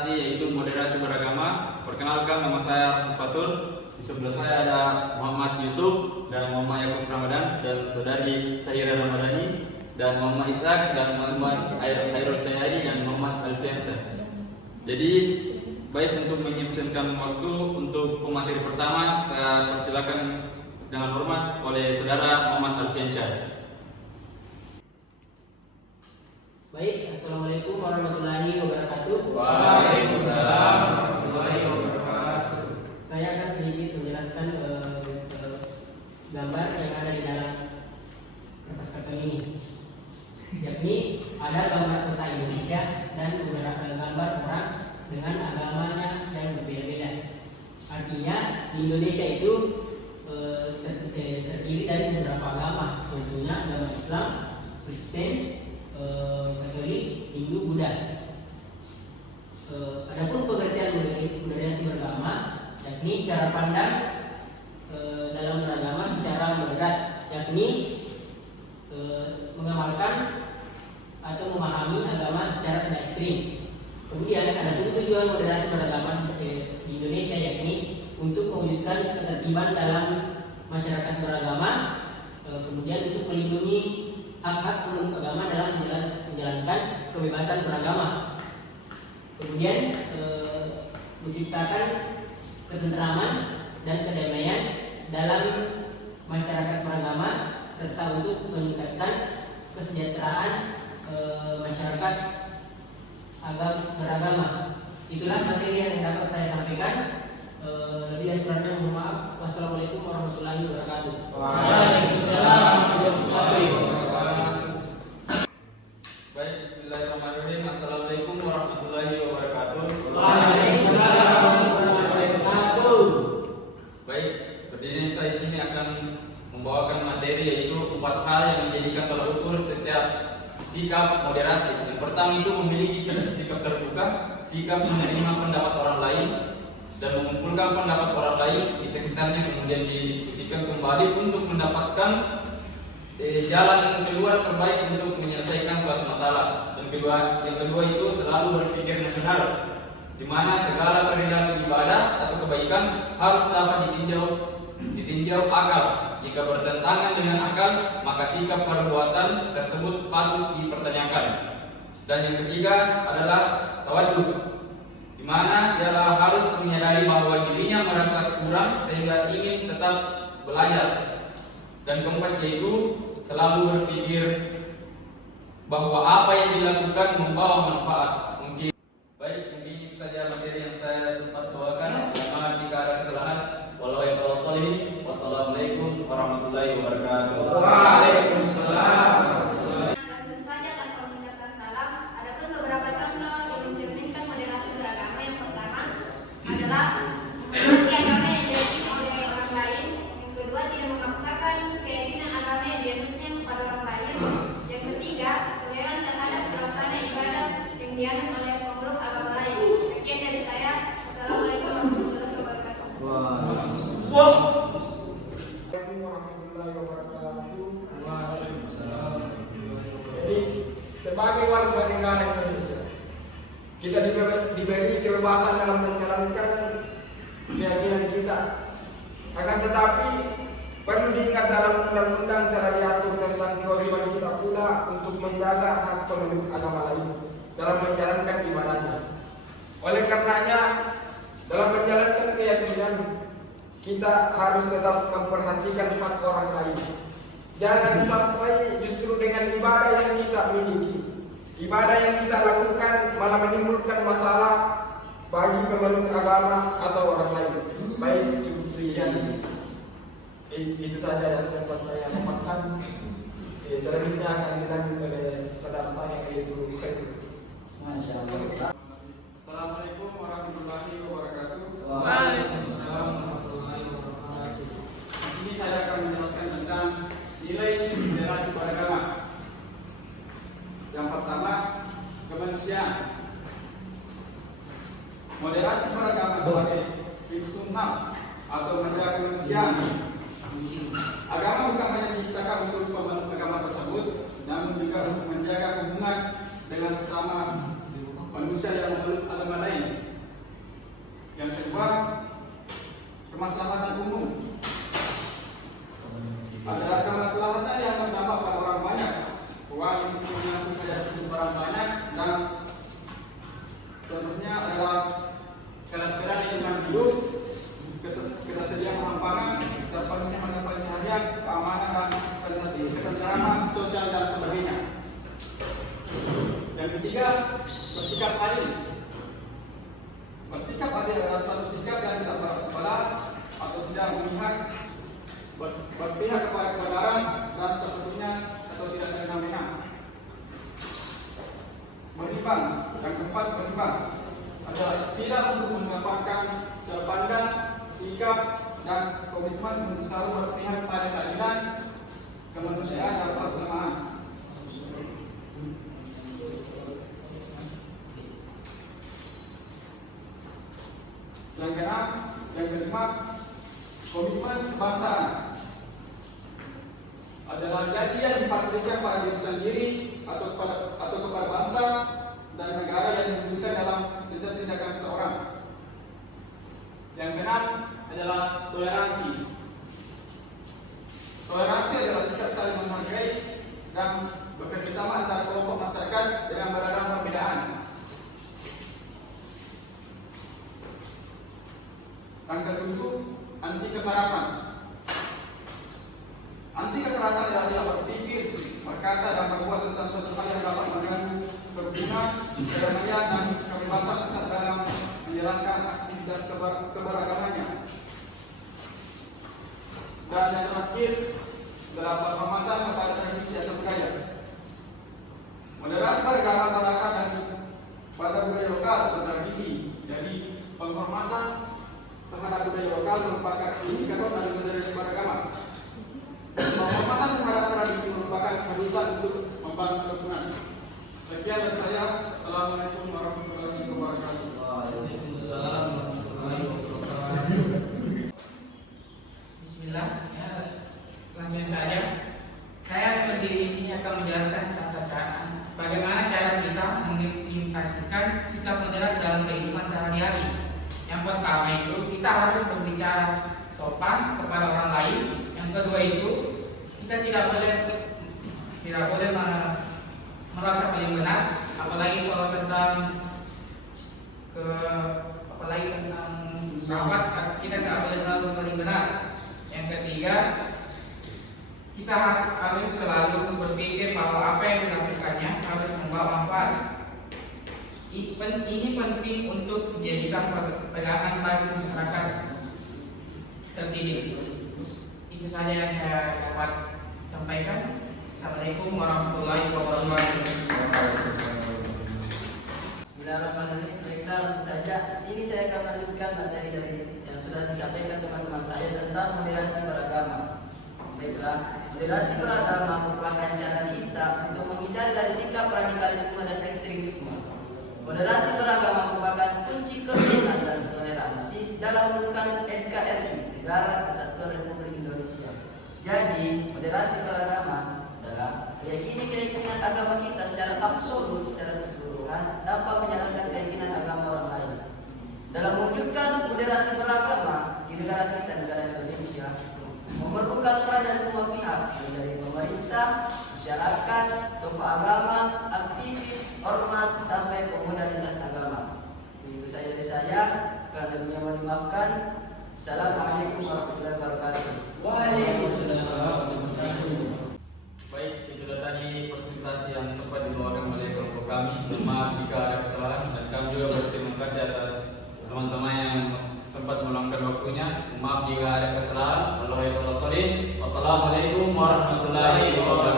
presentasi yaitu moderasi beragama. Perkenalkan, nama saya Fatur. Di sebelah saya ada Muhammad Yusuf dan Muhammad Yakub Ramadan dan saudari Sahira Ramadhani dan Muhammad Ishak dan Muhammad Khairul Syahidi dan Muhammad Alfiansyah. Jadi baik, untuk menyempatkan waktu untuk pemateri pertama, saya persilakan dengan hormat oleh saudara Muhammad Alfiansyah. Baik, assalamualaikum warahmatullahi wabarakatuh. Waalaikumsalam warahmatullahi wabarakatuh. Saya akan sedikit menjelaskan gambar yang ada di dalam kertas karton ini, yakni ada gambar kota Indonesia dan beberapa gambar orang dengan agamanya yang berbeda-beda. Artinya di Indonesia itu terdiri dari beberapa agama, tentunya agama Islam, Kristen, Katolik, Hindu, Buddha. Adapun pengertian moderasi beragama, yakni cara pandang dalam beragama secara moderat, yakni mengamalkan atau memahami agama secara tidak ekstrim. Kemudian adapun tujuan moderasi beragama di Indonesia, yakni untuk mewujudkan ketertiban dalam masyarakat beragama, kemudian untuk melindungi hak-hak pemeluk agama dalam menjalankan kebebasan beragama, kemudian menciptakan ketentraman dan kedamaian dalam masyarakat beragama, serta untuk meningkatkan kesejahteraan masyarakat beragama. Itulah materi yang dapat saya sampaikan. Lebih dan kurangnya mohon maaf. Wassalamualaikum warahmatullahi wabarakatuh. Waalaikumsalam warahmatullahi wabarakatuh. Baik, bismillahirrahmanirrahim. Assalamualaikum warahmatullahi wabarakatuh. Waalaikumsalam warahmatullahi wabarakatuh. Baik, berdiri saya sini akan membawakan materi yaitu 4 hal yang menjadikan tolak ukur setiap sikap moderasi. Yang pertama itu memiliki sikap terbuka, sikap menerima pendapat orang lain dan mengumpulkan pendapat orang lain di sekitarnya, kemudian didiskusikan kembali untuk mendapatkan jalan keluar terbaik untuk menyelesaikan suatu masalah. Dan yang kedua itu selalu berpikir nasional, di mana segala perilaku ibadah atau kebaikan harus dapat ditinjau akal. Jika bertentangan dengan akal, maka sikap perbuatan tersebut patut dipertanyakan. Dan yang ketiga adalah tawaddu, di mana dia harus menyadari bahwa dirinya merasa kurang sehingga ingin tetap belajar. Dan keempat yaitu selalu berpikir bahwa apa yang dilakukan membawa manfaat. Mungkin itu saja materi yang saya sempat bawakan. Jika ada kesalahan, wassalamualaikum warahmatullahi wabarakatuh. Waalaikumsalam. Langsung saja tanpa mengucapkan salam, adapun beberapa contoh yang mencerminkan moderasi beragama. Yang pertama adalah menghormati agama yang diyakini oleh orang lain. Yang kedua, tidak memaksakan keyakinan agama yang dianutnya kepada orang lain. Yang ketiga, toleran terhadap pelaksana ibadah yang dianut oleh pemeluk agama lain. Sekian dari saya. Assalamualaikum warahmatullahi wabarakatuh. Warahmatullahi wabarakatuh. Jadi sebagai warga negara Indonesia, kita diberi kebebasan dalam menjalankan keyakinan kita. Akan tetapi perlu diingat dalam undang-undang telah diatur tentang kewajiban kita pula untuk menjaga hak pemeluk agama lain dalam menjalankan ibadahnya. Oleh karenanya, dalam menjalankan keyakinan kita harus tetap memperhatikan hak orang lain. Jangan sampai justru dengan ibadah yang kita miliki, ibadah yang kita lakukan malah menimbulkan masalah bagi pemeluk agama atau orang lain. Baik, cukup sekian. Itu saja yang sempat saya dapatkan. Selanjutnya akan dilanjut oleh saudara saya yaitu Khairul. Masya Allah. Assalamualaikum warahmatullahi wabarakatuh. Waalaikumsalam warahmatullahi wabarakatuh. Di sini saya akan menjelaskan tentang nilai moderasi beragama. Yang pertama, kemanusiaan. Moderasi beragama sebagai hifdzun nafs atau menjaga kemanusiaan. Agama bukan hanya diciptakan untuk pemeluk agama tersebut, namun juga untuk menjaga hubungan dengan sesama manusia yang memeluk agama lain. Yang kedua, kemaslahatan umum adalah kemaslahatan yang berdampak pada orang banyak. Uang untuk hidup orang banyak, dan contohnya adalah kelestarian lingkungan hidup, ketersediaan pangan, terpenuhnya manfaat hajat, keamanan dan ketentraman sosial dan sebagainya. Yang ketiga, bersikap adil. Bersikap adil adalah suatu sikap yang tidak berat sebelah atau tidak memihak, berpihak kepada kebenaran dan seterusnya atau tidak saling memihak. Berimbang. Yang keempat, berimbang adalah istilah untuk menggambarkan cara pandang, sikap dan komitmen untuk selalu berpihak pada keadilan, kemanusiaan dan persamaan. Yang keenam, yang kelima, komitmen kebangsaan adalah janji yang dipatriskan pada diri sendiri atau kepada bangsa dan negara yang diwujudkan dalam setiap tindakan seseorang. Yang keenam adalah toleransi. Toleransi adalah sikap saling menghargai dan bekerjasama antara kelompok masyarakat dengan beragam perbedaan. Yang ketujuh, anti kekerasan. Anti kekerasan adalah tidak berpikir, berkata dan berbuat tentang suatu hal yang dapat mengganggu kerukunan, kedamaian dan kebebasan serta dalam menjalankan aktivitas keberagamannya. Dan yang terakhir adalah penghormatan kepada tradisi atau budaya. Moderasi beragama masyarakat dan pada budaya lokal atau tradisi. Jadi penghormatan terhadap budaya lokal merupakan indikator dari moderasi beragama. Penghormatan terhadap tradisi merupakan keharusan untuk membangun kerukunan. Sekian dari saya. Assalamualaikum warahmatullahi wabarakatuh. Waalaikumsalam warahmatullahi wabarakatuh. Bismillah, ya, langsung saja. Saya berdiri ini akan menjelaskan bagaimana cara kita mengimplementasikan sikap moderat dalam kehidupan sehari-hari. Yang pertama itu kita harus berbicara sopan kepada orang lain. Yang kedua itu kita tidak boleh merasa paling benar, apalagi kalau tentang rawat, kita tidak boleh selalu paling benar. Yang ketiga, kita harus selalu berpikir bahwa apa yang dilakukannya harus membawa manfaat. Ini penting untuk dijadikan pegangan bagi masyarakat terdidik. Itu saja yang saya dapat sampaikan. Assalamualaikum warahmatullahi wabarakatuh. Bismillahirrahmanirrahim. Baiklah, langsung saja. Di sini saya akan melanjutkan materi dari yang sudah disampaikan teman-teman saya tentang moderasi beragama. Baiklah, moderasi beragama merupakan cara kita untuk menghindari dari sikap radikalisme dan ekstremisme. Moderasi beragama merupakan kunci kerukunan dan toleransi dalam menegakkan NKRI, Negara Kesatuan Republik Indonesia. Jadi, moderasi beragama adalah keyakinan agama kita secara absolut, secara keseluruhan dapat menjalankan keyakinan agama orang lain. Dalam mewujudkan moderasi beragama di negara kita, negara Indonesia, memerlukan peran dari semua pihak, dari pemerintah, masyarakat, tokoh agama, aktivis, ormas, sampai pemuda lintas agama. Itu saja dari saya. Karena lebihnya mohon dimaafkan. Assalamualaikum warahmatullahi wabarakatuh. Waalaikumsalam. Baik, itulah tadi presentasi yang sempat dibawakan oleh kelompok kami. Maaf jika ada kesalahan, dan kami juga berterima kasih atas teman-teman yang sempat meluangkan waktunya. Maaf jika ada kesalahan. Wassalamualaikum warahmatullahi wabarakatuh.